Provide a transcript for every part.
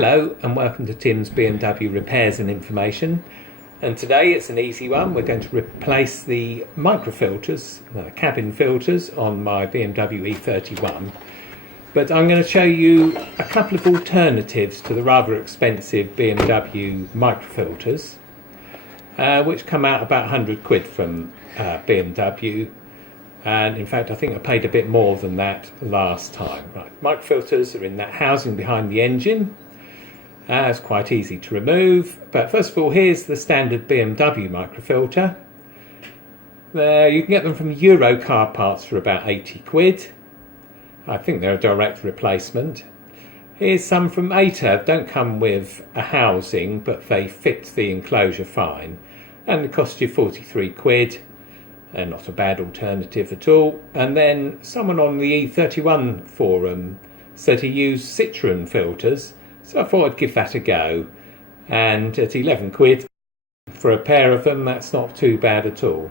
Hello and welcome to Tim's BMW Repairs and Information, and today it's an easy one. We're going to replace the microfilters, cabin filters on my BMW E31, but I'm going to show you a couple of alternatives to the rather expensive BMW microfilters, which come out about 100 quid from BMW. And in fact I think I paid a bit more than that last time. Right, microfilters are in that housing behind the engine. It's quite easy to remove, but first of all, here's the standard BMW microfilter. You can get them from Euro car parts for about 80 quid. I think they're a direct replacement. Here's some from ATA. Don't come with a housing, but they fit the enclosure fine, and it cost you 43 quid. And not a bad alternative at all. And then someone on the E31 forum said he used Citroen filters, so I thought I'd give that a go. And at 11 quid for a pair of them, that's not too bad at all.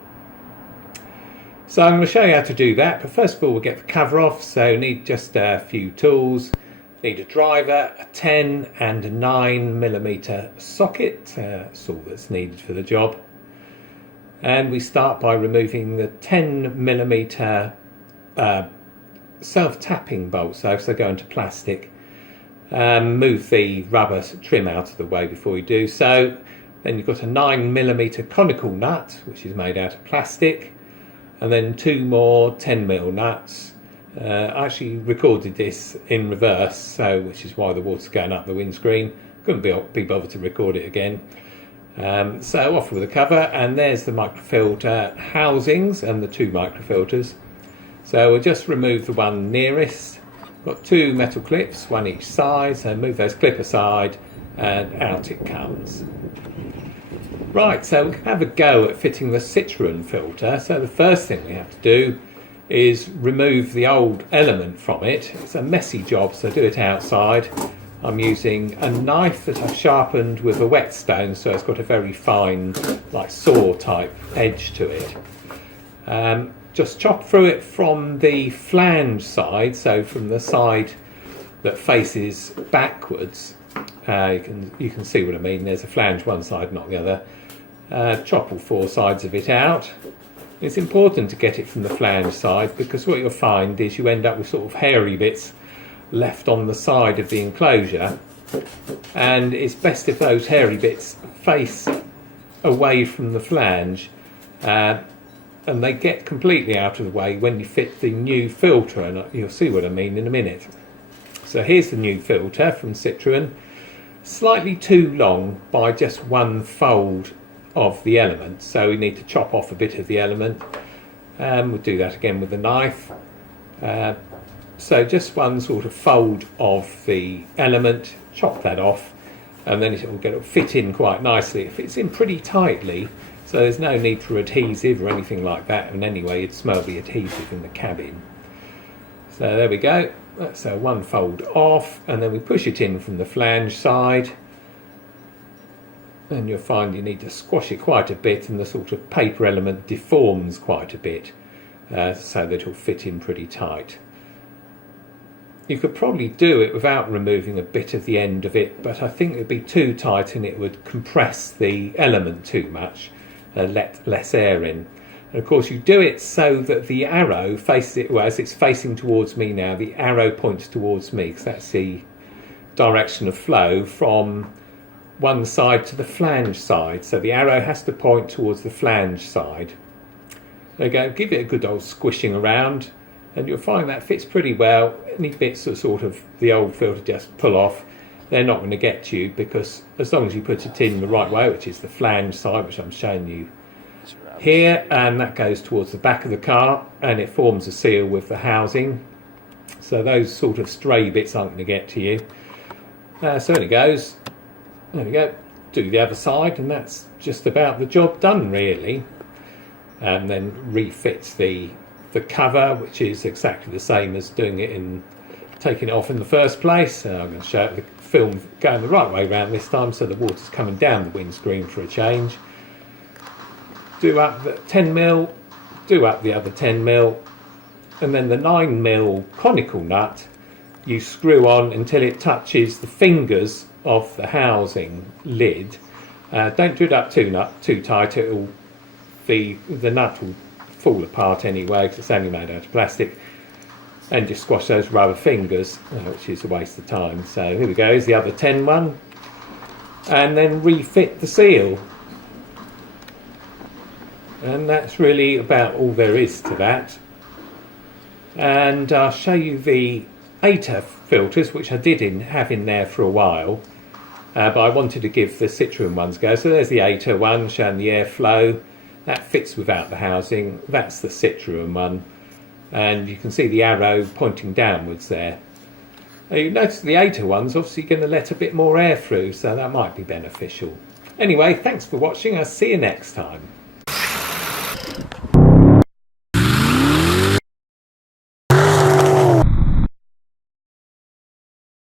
So I'm going to show you how to do that, but first of all we'll get the cover off. So need just a few tools. Need a driver, a 10 and a 9mm socket. That's all that's needed for the job. And we start by removing the 10mm self-tapping bolts, so they go into plastic. Move the rubber trim out of the way before you do so. Then you've got a 9mm conical nut, which is made out of plastic, and then two more 10mm nuts. I actually recorded this in reverse, so which is why the water's going up the windscreen. Couldn't be bothered to record it again. So off with the cover, and there's the microfilter housings and the two microfilters. So we'll just remove the one nearest. Got two metal clips, one each side, so move those clip aside and out it comes. Right, so we can have a go at fitting the Citroen filter. So the first thing we have to do is remove the old element from it. It's a messy job, so do it outside. I'm using a knife that I've sharpened with a whetstone, so it's got a very fine, like saw type edge to it. Just chop through it from the flange side, so from the side that faces backwards. You can see what I mean. There's a flange one side, not the other. Chop all four sides of it out. It's important to get it from the flange side, because what you'll find is you end up with sort of hairy bits left on the side of the enclosure, and it's best if those hairy bits face away from the flange, and they get completely out of the way when you fit the new filter, and you'll see what I mean in a minute. So here's the new filter from Citroen, slightly too long by just one fold of the element, so we need to chop off a bit of the element. We'll do that again with the knife. So just one sort of fold of the element, chop that off, and then it will fit in quite nicely. It fits in pretty tightly, so there's no need for adhesive or anything like that, and anyway you'd smell the adhesive in the cabin. So there we go, that's one fold off, and then we push it in from the flange side, and you'll find you need to squash it quite a bit, and the sort of paper element deforms quite a bit, so that it'll fit in pretty tight. You could probably do it without removing a bit of the end of it, but I think it would be too tight and it would compress the element too much, let less air in. And of course you do it so that the arrow faces it, well, as it's facing towards me now, the arrow points towards me, because that's the direction of flow from one side to the flange side. So the arrow has to point towards the flange side. There you go, give it a good old squishing around, and you'll find that fits pretty well. Any bits that sort of the old filter just pull off, they're not going to get to you, because as long as you put it in the right way, which is the flange side, which I'm showing you here, and that goes towards the back of the car, and it forms a seal with the housing. So those sort of stray bits aren't going to get to you. So it goes. There we go. Do the other side, and that's just about the job done, really. And then refit the cover, which is exactly the same as doing it in taking it off in the first place. I'm going to show the film going the right way around this time, so the water's coming down the windscreen for a change. Do up the 10mm, do up the other 10mm, and then the 9mm conical nut you screw on until it touches the fingers of the housing lid. Don't do it up too tight, the nut will fall apart anyway because it's only made out of plastic, and just squash those rubber fingers, which is a waste of time. So here we go, here's the other 10 one, and then refit the seal. And that's really about all there is to that. And I'll show you the ATA filters, which I did have in there for a while, but I wanted to give the Citroen ones a go. So there's the ATA one showing the airflow. That fits without the housing. That's the Citroen one. And you can see the arrow pointing downwards there. Now you notice the ATA one's obviously going to let a bit more air through, so that might be beneficial. Anyway, thanks for watching. I'll see you next time.